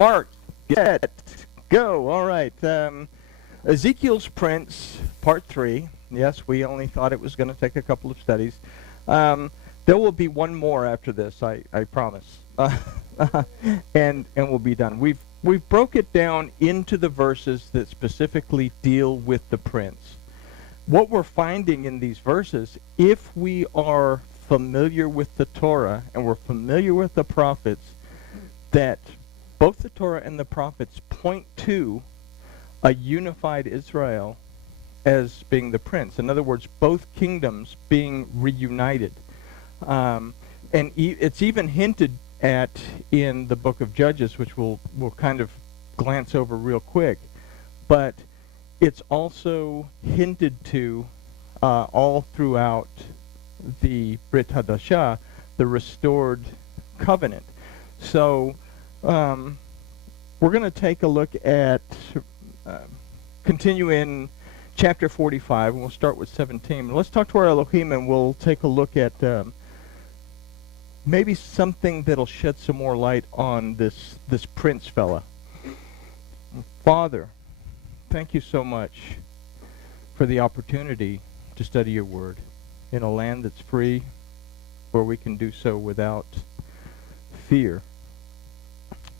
Mark, get, go. All right. Ezekiel's Prince, Part 3. Yes, we only thought it was going to take a couple of studies. There will be one more after this, I promise. And we'll be done. We've broke it down into the verses that specifically deal with the prince. What we're finding in these verses, if we are familiar with the Torah and we're familiar with the prophets, that both the Torah and the prophets point to a unified Israel as being the prince. In other words, both kingdoms being reunited. And it's even hinted at in the book of Judges, which we'll kind of glance over real quick. But it's also hinted to all throughout the Brit Hadashah, the restored covenant. So we're going to take a look at, continue in chapter 45, and we'll start with 17. Let's talk to our Elohim, and we'll take a look at maybe something that'll shed some more light on this prince fella. Father, thank you so much for the opportunity to study your word in a land that's free, where we can do so without fear.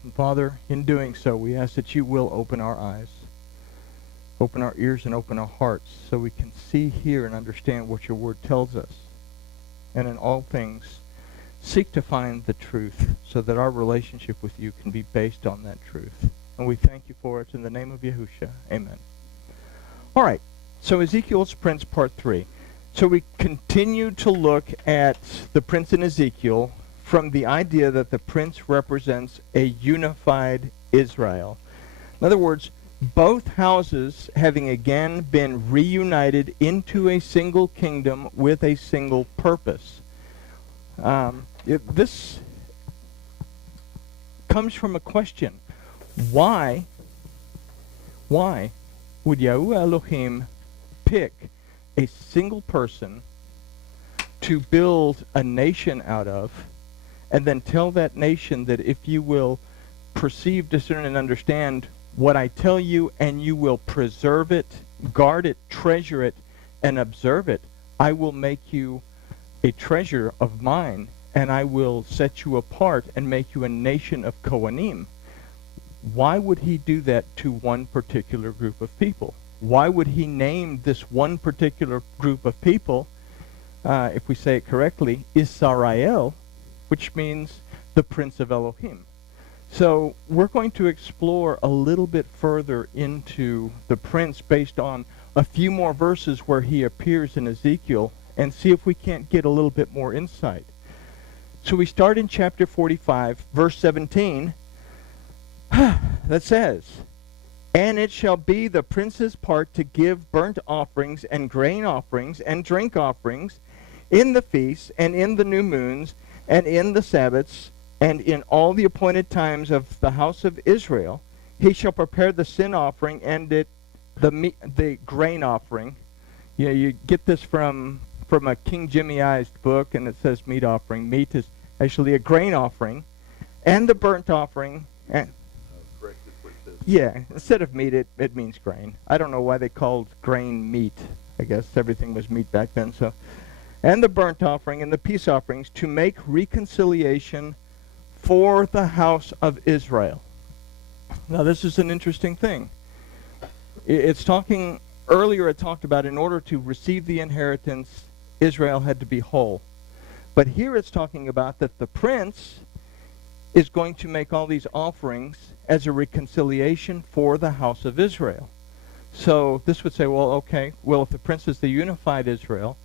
And Father, in doing so, we ask that you will open our eyes, open our ears, and open our hearts so we can see, hear, and understand what your word tells us. And in all things, seek to find the truth so that our relationship with you can be based on that truth. And we thank you for it in the name of Yahushua. Amen. All right. So Ezekiel's Prince, Part 3. So we continue to look at the prince in Ezekiel from the idea that the prince represents a unified Israel. In other words, both houses having again been reunited into a single kingdom with a single purpose. This comes from a question. Why would Yahuwah Elohim pick a single person to build a nation out of, and then tell that nation that if you will perceive, discern, and understand what I tell you, and you will preserve it, guard it, treasure it, and observe it, I will make you a treasure of mine, and I will set you apart and make you a nation of Kohanim. Why would he do that to one particular group of people? Why would he name this one particular group of people, if we say it correctly, Israel, which means the Prince of Elohim? So we're going to explore a little bit further into the prince based on a few more verses where he appears in Ezekiel and see if we can't get a little bit more insight. So we start in chapter 45, verse 17, that says, "And it shall be the prince's part to give burnt offerings and grain offerings and drink offerings in the feasts and in the new moons and in the Sabbaths and in all the appointed times of the house of Israel. He shall prepare the sin offering and the grain offering." You know, you get this from a King Jimmy-ized book, and it says meat offering. Meat is actually a grain offering, and the burnt offering. And yeah, instead of meat, it means grain. I don't know why they called grain meat. I guess everything was meat back then. So, and the burnt offering and the peace offerings to make reconciliation for the house of Israel. Now, this is an interesting thing. It's talking, earlier it talked about in order to receive the inheritance, Israel had to be whole. But here it's talking about that the prince is going to make all these offerings as a reconciliation for the house of Israel. So this would say, well, okay, well, if the prince is the unified Israel,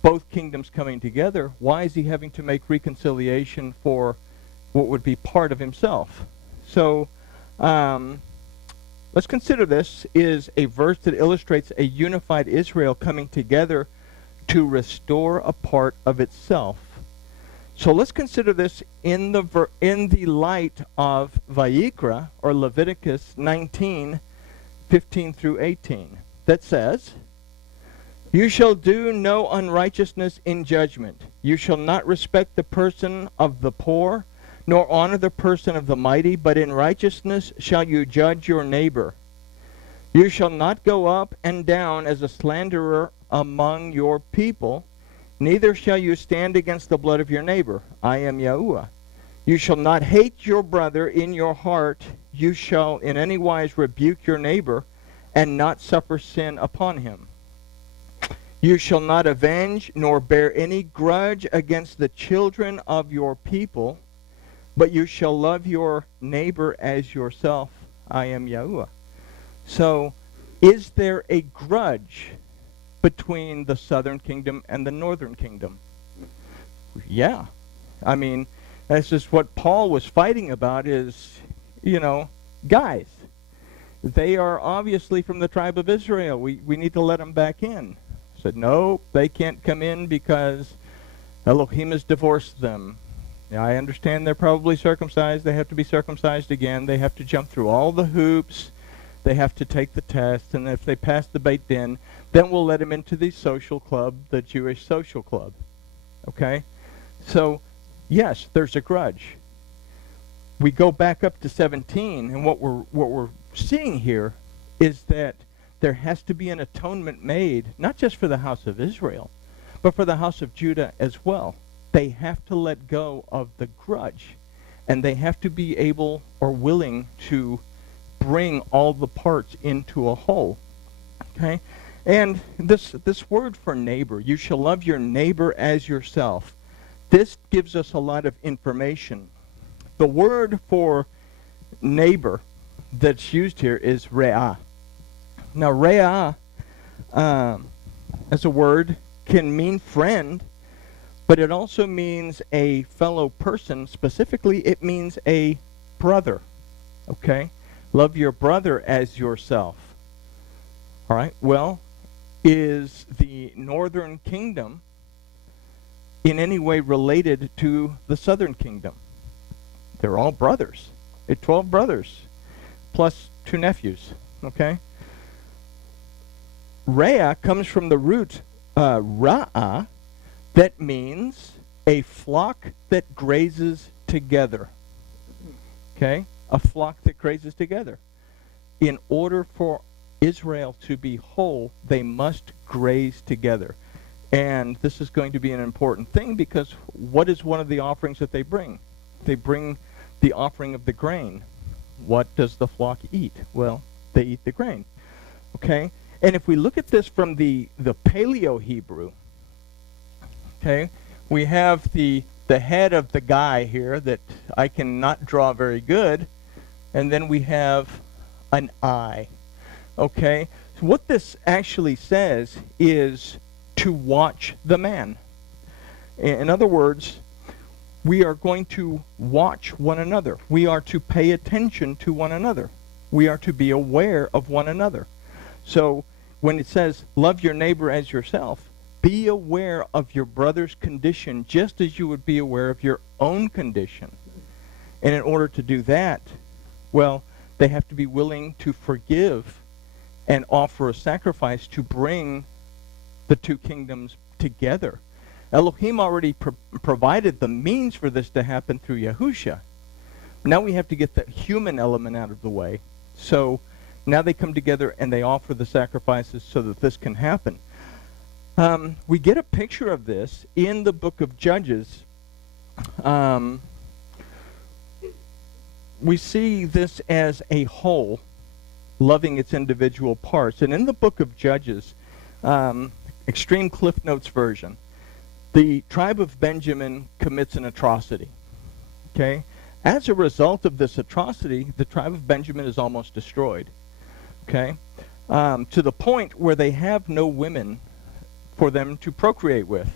both kingdoms coming together, why is he having to make reconciliation for what would be part of himself? So let's consider this is a verse that illustrates a unified Israel coming together to restore a part of itself. So let's consider this in the light of Vayikra, or Leviticus 19:15 through 18, that says, "You shall do no unrighteousness in judgment. You shall not respect the person of the poor, nor honor the person of the mighty, but in righteousness shall you judge your neighbor. You shall not go up and down as a slanderer among your people, neither shall you stand against the blood of your neighbor. I am Yahuwah. You shall not hate your brother in your heart. You shall in any wise rebuke your neighbor, and not suffer sin upon him. You shall not avenge, nor bear any grudge against the children of your people, but you shall love your neighbor as yourself. I am Yahuwah. So, is there a grudge between the southern kingdom and the northern kingdom? Yeah. I mean, that's just what Paul was fighting about is, guys, they are obviously from the tribe of Israel. We need to let them back in. Said, no, they can't come in because Elohim has divorced them. Now, I understand they're probably circumcised. They have to be circumcised again. They have to jump through all the hoops. They have to take the test. And if they pass the Beit Din, then we'll let them into the social club, the Jewish social club. Okay? So, yes, there's a grudge. We go back up to 17, and what we're seeing here is that there has to be an atonement made, not just for the house of Israel, but for the house of Judah as well. They have to let go of the grudge, and they have to be able or willing to bring all the parts into a whole. Okay? And this word for neighbor, you shall love your neighbor as yourself. This gives us a lot of information. The word for neighbor that's used here is re'ah. Now, re'ah, as a word, can mean friend, but it also means a fellow person. Specifically, it means a brother. Okay? Love your brother as yourself. All right? Well, is the northern kingdom in any way related to the southern kingdom? They're all brothers. They're 12 brothers, plus 2 nephews. Okay? Re'ah comes from the root ra'ah, that means a flock that grazes together. Okay? A flock that grazes together. In order for Israel to be whole, they must graze together. And this is going to be an important thing because what is one of the offerings that they bring? They bring the offering of the grain. What does the flock eat? Well, they eat the grain. Okay? And if we look at this from the Paleo-Hebrew, okay, we have the head of the guy here that I cannot draw very good, and then we have an eye. Okay? So what this actually says is to watch the man. In other words, we are going to watch one another. We are to pay attention to one another. We are to be aware of one another. So when it says, love your neighbor as yourself, be aware of your brother's condition just as you would be aware of your own condition. And in order to do that, well, they have to be willing to forgive and offer a sacrifice to bring the two kingdoms together. Elohim already provided the means for this to happen through Yahusha. Now we have to get the human element out of the way. So now they come together and they offer the sacrifices so that this can happen. We get a picture of this in the book of Judges. We see this as a whole, loving its individual parts. And in the book of Judges, Extreme Cliff Notes version, the tribe of Benjamin commits an atrocity. Okay? As a result of this atrocity, the tribe of Benjamin is almost destroyed. Okay? To the point where they have no women for them to procreate with.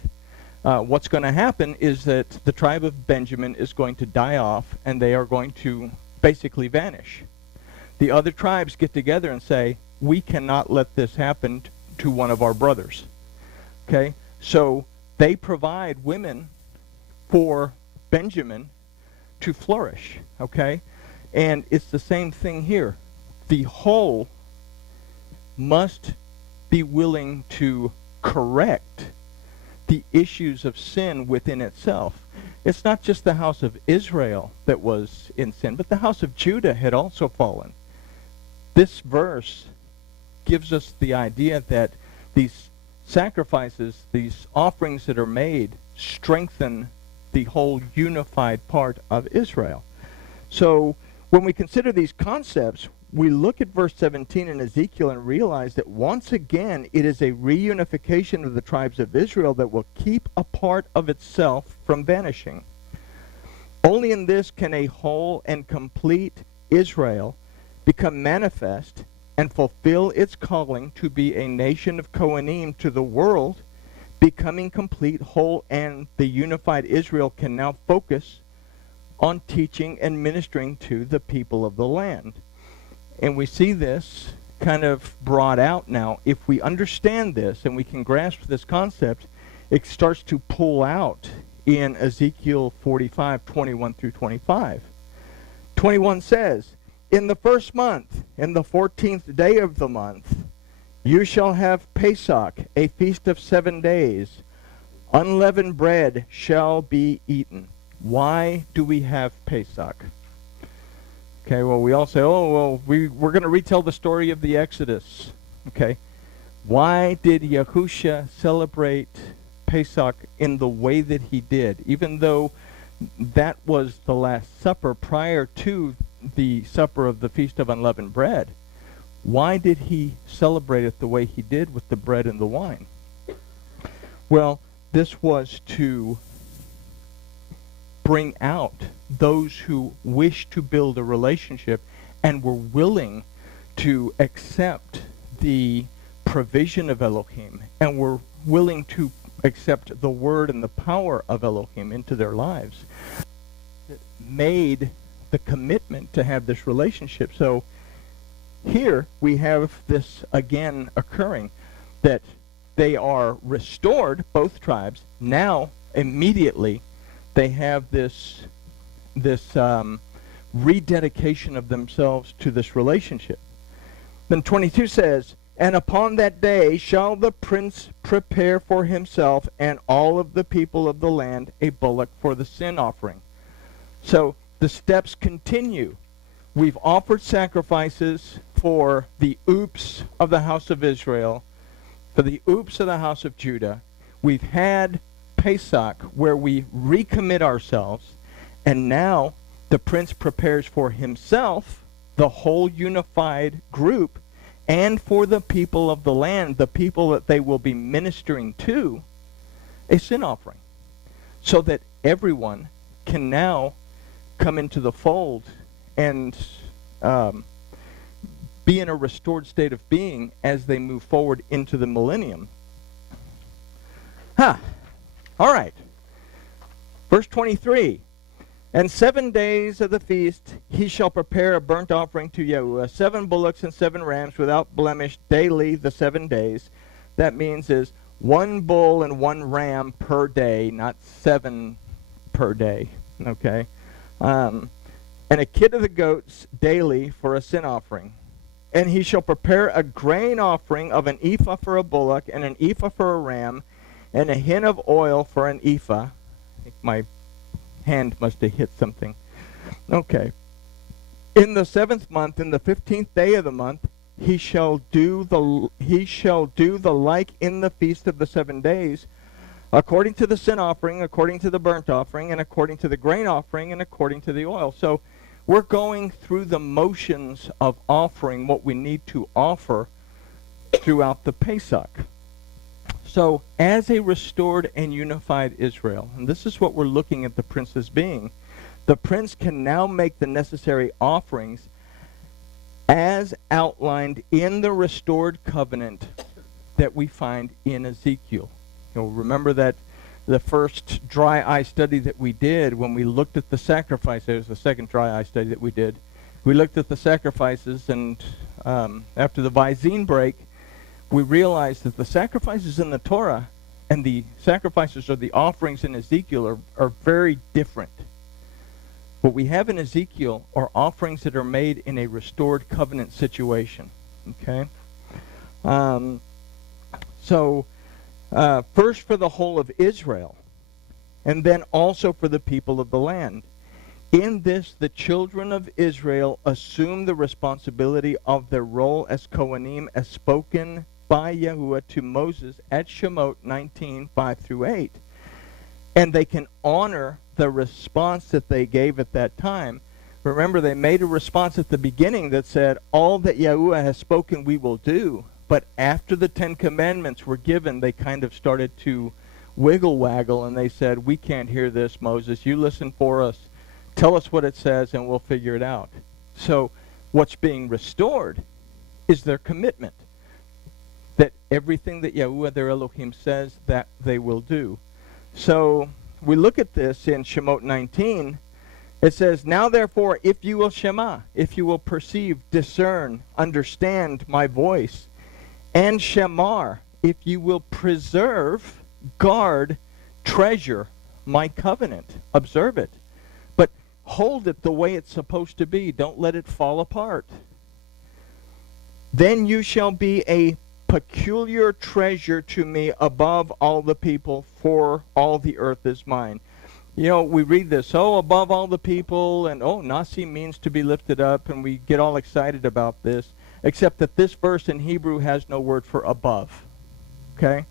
What's going to happen is that the tribe of Benjamin is going to die off, and they are going to basically vanish. The other tribes get together and say, we cannot let this happen to one of our brothers. Okay? So they provide women for Benjamin to flourish. Okay? And it's the same thing here. The whole must be willing to correct the issues of sin within itself. it's not just the house of Israel that was in sin, but the house of Judah had also fallen. This verse gives us the idea that these sacrifices, these offerings that are made, strengthen the whole unified part of Israel. So when we consider these concepts, we look at verse 17 in Ezekiel and realize that once again it is a reunification of the tribes of Israel that will keep a part of itself from vanishing. Only in this can a whole and complete Israel become manifest and fulfill its calling to be a nation of Kohanim to the world, becoming complete, whole, and the unified Israel can now focus on teaching and ministering to the people of the land. And we see this kind of brought out now. If we understand this and we can grasp this concept, it starts to pull out in Ezekiel 45, 21 through 25. 21 says, "In the first month, in the 14th day of the month, you shall have Pesach, a feast of 7 days. Unleavened bread shall be eaten." Why do we have Pesach? Okay, well, we all say, oh, well, we're going to retell the story of the Exodus. Okay, why did Yahushua celebrate Pesach in the way that he did, even though that was the Last Supper prior to the supper of the Feast of Unleavened Bread? Why did he celebrate it the way he did with the bread and the wine? Well, this was to bring out those who wished to build a relationship and were willing to accept the provision of Elohim and were willing to accept the word and the power of Elohim into their lives. It made the commitment to have this relationship. So here we have this again occurring, that they are restored, both tribes. Now, immediately, they have this rededication of themselves to this relationship. Then 22 says, "And upon that day shall the prince prepare for himself and all of the people of the land a bullock for the sin offering." So the steps continue. We've offered sacrifices for the oops of the house of Israel, for the oops of the house of Judah. We've had Pesach, where we recommit ourselves, and now the prince prepares for himself, the whole unified group, and for the people of the land, the people that they will be ministering to, a sin offering, so that everyone can now come into the fold and be in a restored state of being as they move forward into the millennium. All right. Verse 23. "And 7 days of the feast he shall prepare a burnt offering to Yahuwah, 7 bullocks and 7 rams without blemish daily the 7 days. That means is 1 bull and 1 ram per day, not 7 per day. Okay? And a kid of the goats daily for a sin offering. And he shall prepare a grain offering of an ephah for a bullock and an ephah for a ram, and a hin of oil for an ephah." I think my hand must have hit something. Okay. "In the 7th month, in the 15th day of the month, he shall do the like in the feast of the 7 days, according to the sin offering, according to the burnt offering, and according to the grain offering, and according to the oil." So we're going through the motions of offering what we need to offer throughout the Pesach. So, as a restored and unified Israel, and this is what we're looking at the prince as being, the prince can now make the necessary offerings as outlined in the restored covenant that we find in Ezekiel. You'll remember that the first dry eye study that we did, when we looked at the sacrifices, it was the second dry eye study that we did, we looked at the sacrifices, and after the Vizine break, we realized that the sacrifices in the Torah and the sacrifices or the offerings in Ezekiel are very different. What we have in Ezekiel are offerings that are made in a restored covenant situation. Okay? First for the whole of Israel, and then also for the people of the land. In this, the children of Israel assume the responsibility of their role as Kohanim, as spoken by Yahuwah to Moses at Shemot 19, 5 through 8. And they can honor the response that they gave at that time. Remember, they made a response at the beginning that said, all that Yahuwah has spoken we will do. But after the 10 Commandments were given, they kind of started to wiggle-waggle, and they said, we can't hear this, Moses. You listen for us. Tell us what it says, and we'll figure it out. So what's being restored is their commitment, that everything that Yahuwah, their Elohim, says, that they will do. So we look at this in Shemot 19. It says, now therefore, if you will shema, if you will perceive, discern, understand my voice, and shamar, if you will preserve, guard, treasure my covenant, observe it, but hold it the way it's supposed to be. Don't let it fall apart. Then you shall be a peculiar treasure to me above all the people, for all the earth is mine. You know, we read this, oh, above all the people, and oh, Nasi means to be lifted up, and we get all excited about this, except that this verse in Hebrew has no word for above. Okay?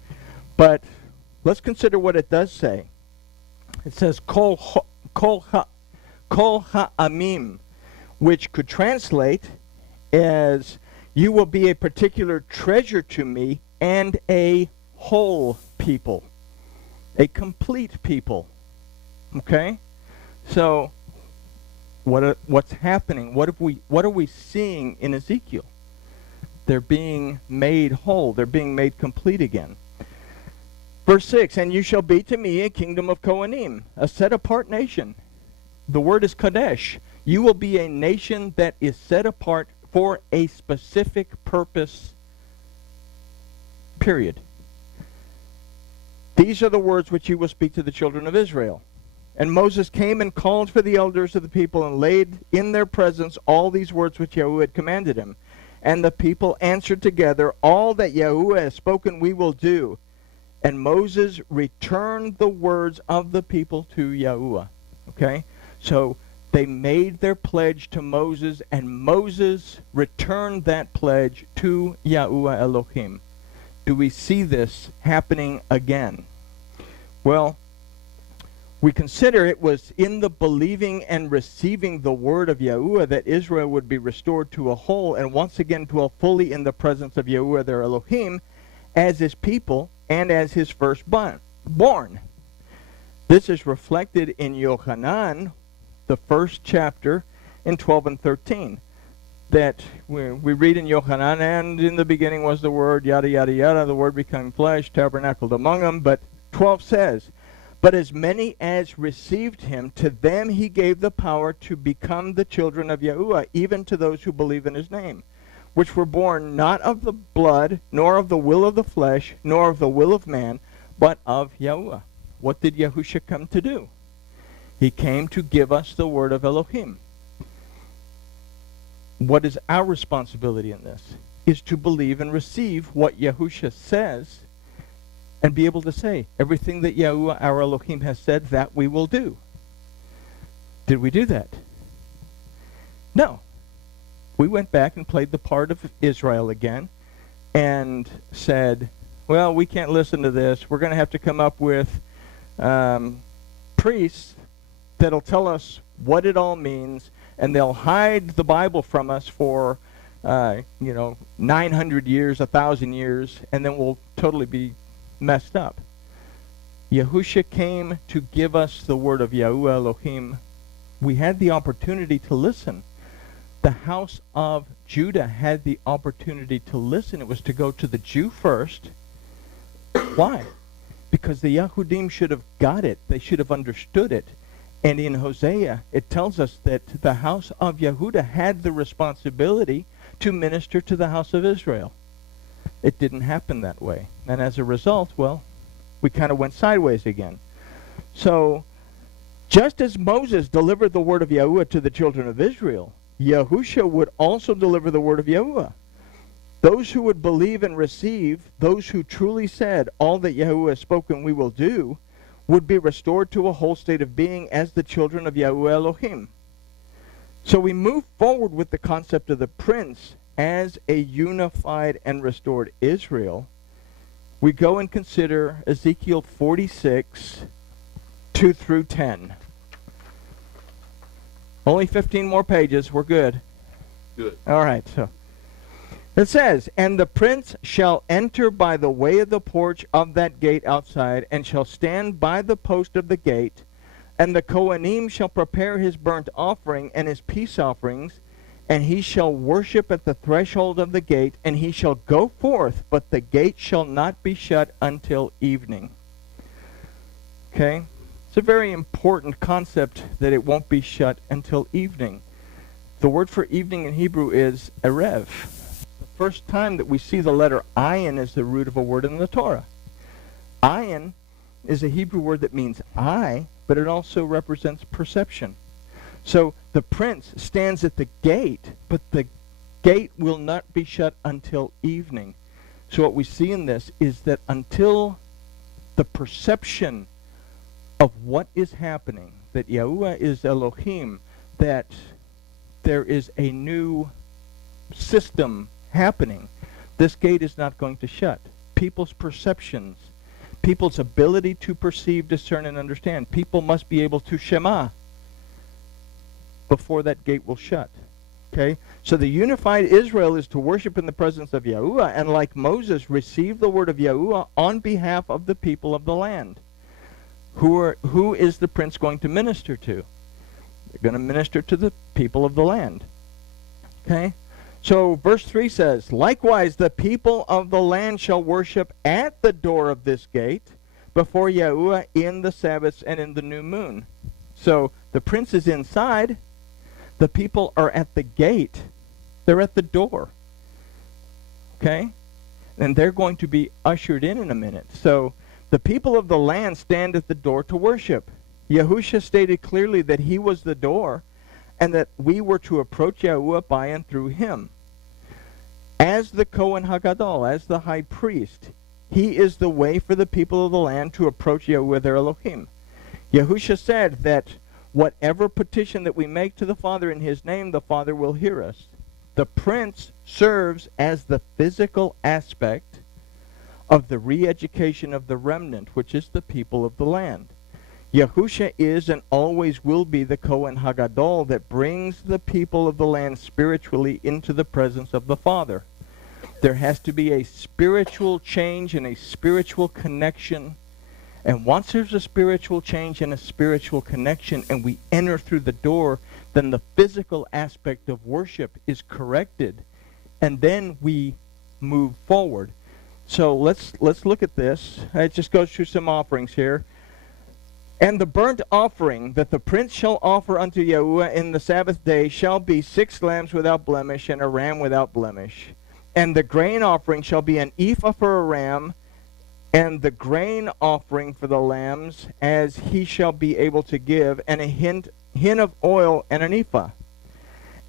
But let's consider what it does say. It says, Kol ha'amim, which could translate as, you will be a particular treasure to me and a whole people, a complete people. Okay? So, what's happening? What are we seeing in Ezekiel? They're being made whole. They're being made complete again. Verse 6, and you shall be to me a kingdom of Kohanim, a set-apart nation. The word is Kadesh. You will be a nation that is set apart for a specific purpose, period. These are the words which you will speak to the children of Israel. And Moses came and called for the elders of the people and laid in their presence all these words which Yahuwah had commanded him. And the people answered together, all that Yahuwah has spoken we will do. And Moses returned the words of the people to Yahuwah. Okay? So they made their pledge to Moses, and Moses returned that pledge to Yahuwah Elohim. Do we see this happening again? Well, we consider it was in the believing and receiving the word of Yahuwah that Israel would be restored to a whole and once again dwell fully in the presence of Yahuwah their Elohim as his people and as his firstborn. This is reflected in Yohanan, the first chapter, in 12 and 13. That we read in Yohanan, and in the beginning was the Word, yada, yada, yada, the Word became flesh, tabernacled among them. But 12 says, but as many as received him, to them he gave the power to become the children of Yahuwah, even to those who believe in his name, which were born not of the blood, nor of the will of the flesh, nor of the will of man, but of Yahuwah. What did Yahusha come to do? He came to give us the word of Elohim. What is our responsibility in this? Is to believe and receive what Yahusha says and be able to say, everything that Yahuwah, our Elohim, has said, that we will do. Did we do that? No. We went back and played the part of Israel again and said, well, we can't listen to this. We're going to have to come up with priests that'll tell us what it all means, and they'll hide the Bible from us for 900 years, 1,000 years, and then we'll totally be messed up. Yahusha came to give us the word of Yahuwah Elohim. We had the opportunity to listen. The house of Judah had the opportunity to listen. It was to go to the Jew first. Why? Because the Yahudim should have got it. They should have understood it. And in Hosea, it tells us that the house of Yehudah had the responsibility to minister to the house of Israel. It didn't happen that way. And as a result, well, we kind of went sideways again. So, just as Moses delivered the word of Yahuwah to the children of Israel, Yahusha would also deliver the word of Yahuwah. Those who would believe and receive, those who truly said, all that Yahuwah has spoken we will do, would be restored to a whole state of being as the children of Yahuwah Elohim. So we move forward with the concept of the prince as a unified and restored Israel. We go and consider Ezekiel 46, 2 through 10. Only 15 more pages. We're good. Good. All right. So it says, "And the prince shall enter by the way of the porch of that gate outside, and shall stand by the post of the gate. And the Kohanim shall prepare his burnt offering and his peace offerings, and he shall worship at the threshold of the gate, and he shall go forth, but the gate shall not be shut until evening." Okay? It's a very important concept that it won't be shut until evening. The word for evening in Hebrew is erev. The first time that we see the letter ayin as the root of a word in the Torah. Ayin is a Hebrew word that means eye, but it also represents perception. So the prince stands at the gate, but the gate will not be shut until evening. So what we see in this is that until the perception of what is happening, that Yahuwah is Elohim, that there is a new system happening, this gate is not going to shut. People's perceptions, people's ability to perceive, discern, and understand. People must be able to shema before that gate will shut. Okay? So the unified Israel is to worship in the presence of Yahuwah, and like Moses, receive the word of Yahuwah on behalf of the people of the land. Who is the prince going to minister to? They're going to minister to the people of the land. Okay? So verse 3 says, "Likewise the people of the land shall worship at the door of this gate before Yahuwah in the Sabbaths and in the new moon." So the prince is inside. The people are at the gate. They're at the door. Okay? And they're going to be ushered in a minute. So the people of the land stand at the door to worship. Yahusha stated clearly that he was the door, and that we were to approach Yahuwah by and through him. As the Kohen Hagadol, as the high priest, he is the way for the people of the land to approach Yahuwah their Elohim. Yahusha said that whatever petition that we make to the Father in his name, the Father will hear us. The prince serves as the physical aspect of the re-education of the remnant, which is the people of the land. Yahusha is and always will be the Kohen Hagadol that brings the people of the land spiritually into the presence of the Father. There has to be a spiritual change and a spiritual connection. And once there's a spiritual change and a spiritual connection and we enter through the door, then the physical aspect of worship is corrected. And then we move forward. So let's look at this. It just goes through some offerings here. "And the burnt offering that the prince shall offer unto Yahuwah in the Sabbath day shall be 6 lambs without blemish and a ram without blemish. And the grain offering shall be an ephah for a ram, and the grain offering for the lambs as he shall be able to give, and a hin of oil and an ephah.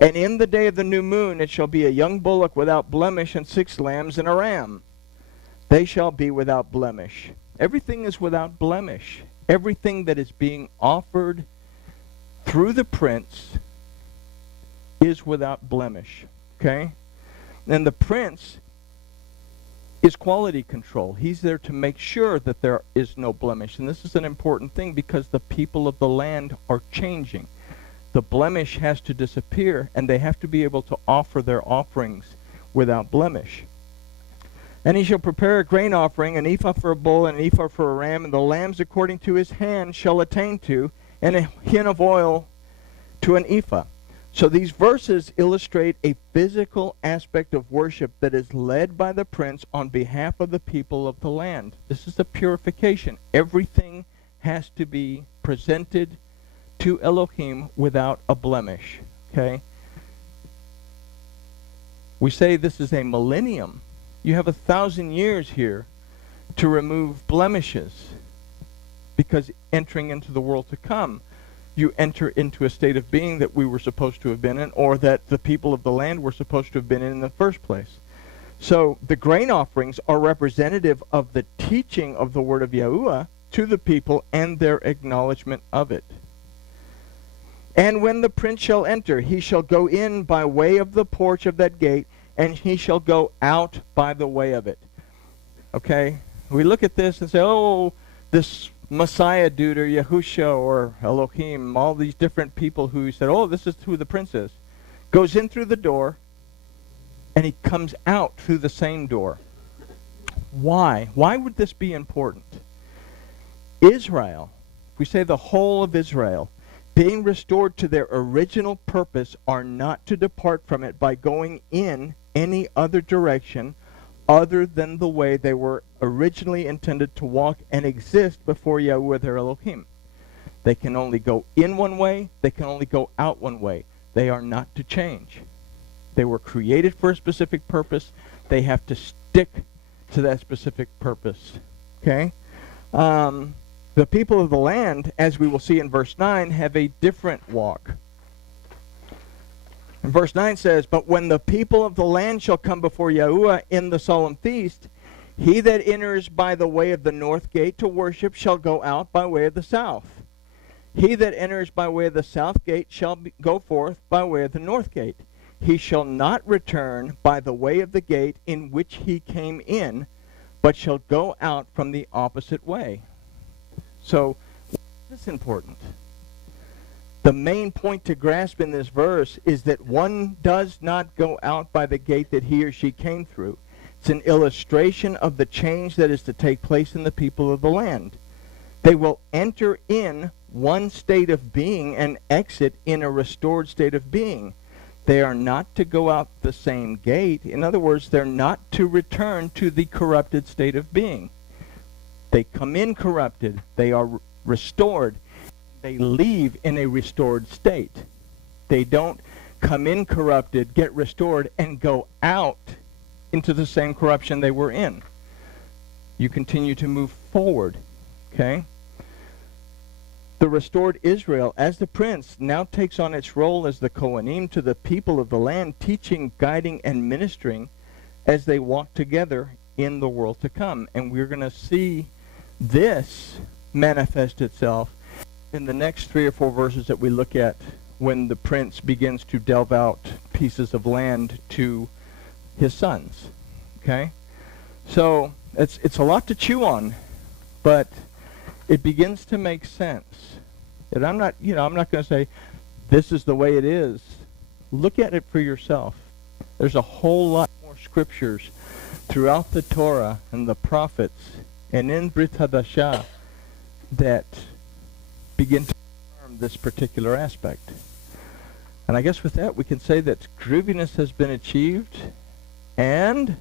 And in the day of the new moon it shall be a young bullock without blemish, and 6 lambs and a ram. They shall be without blemish." Everything is without blemish. Everything that is being offered through the prince is without blemish. Okay? And the prince is quality control. He's there to make sure that there is no blemish. And this is an important thing because the people of the land are changing. The blemish has to disappear, and they have to be able to offer their offerings without blemish. "And he shall prepare a grain offering, an ephah for a bull, and an ephah for a ram, and the lambs according to his hand shall attain to, and a hin of oil to an ephah." So these verses illustrate a physical aspect of worship that is led by the prince on behalf of the people of the land. This is the purification. Everything has to be presented to Elohim without a blemish. Okay? We say this is a millennium. You have 1,000 years here to remove blemishes, because entering into the world to come, you enter into a state of being that we were supposed to have been in, or that the people of the land were supposed to have been in the first place. So the grain offerings are representative of the teaching of the word of Yahuwah to the people and their acknowledgement of it. And when the prince shall enter, he shall go in by way of the porch of that gate, and he shall go out by the way of it. Okay? We look at this and say, oh, this Messiah dude or Yahusha or Elohim, all these different people who said, oh, this is who the prince is, goes in through the door, and he comes out through the same door. Why? Why would this be important? Israel, we say the whole of Israel, being restored to their original purpose, are not to depart from it by going in any other direction other than the way they were originally intended to walk and exist before Yahweh their Elohim. They can only go in one way, they can only go out one way. They are not to change. They were created for a specific purpose. They have to stick to that specific purpose. Okay? The people of the land, as we will see in verse 9, have a different walk. And verse 9 says, but when the people of the land shall come before Yahuwah in the solemn feast, he that enters by the way of the north gate to worship shall go out by way of the south. He that enters by way of the south gate shall go forth by way of the north gate. He shall not return by the way of the gate in which he came in, but shall go out from the opposite way. So, this is important. The main point to grasp in this verse is that one does not go out by the gate that he or she came through. It's an illustration of the change that is to take place in the people of the land. They will enter in one state of being and exit in a restored state of being. They are not to go out the same gate. In other words, they're not to return to the corrupted state of being. They come in corrupted. They are restored. They leave in a restored state. They don't come in corrupted, get restored, and go out into the same corruption they were in. You continue to move forward. Okay? The restored Israel, as the prince, now takes on its role as the Kohanim to the people of the land, teaching, guiding, and ministering as they walk together in the world to come. And we're going to see this manifest itself in the next 3 or 4 verses that we look at when the prince begins to delve out pieces of land to his sons. Okay? So it's a lot to chew on, but it begins to make sense. And I'm not going to say this is the way it is. Look at it for yourself. There's a whole lot more scriptures throughout the Torah and the prophets and in Brit Hadashah that begin to confirm this particular aspect. And I guess with that we can say that grooviness has been achieved and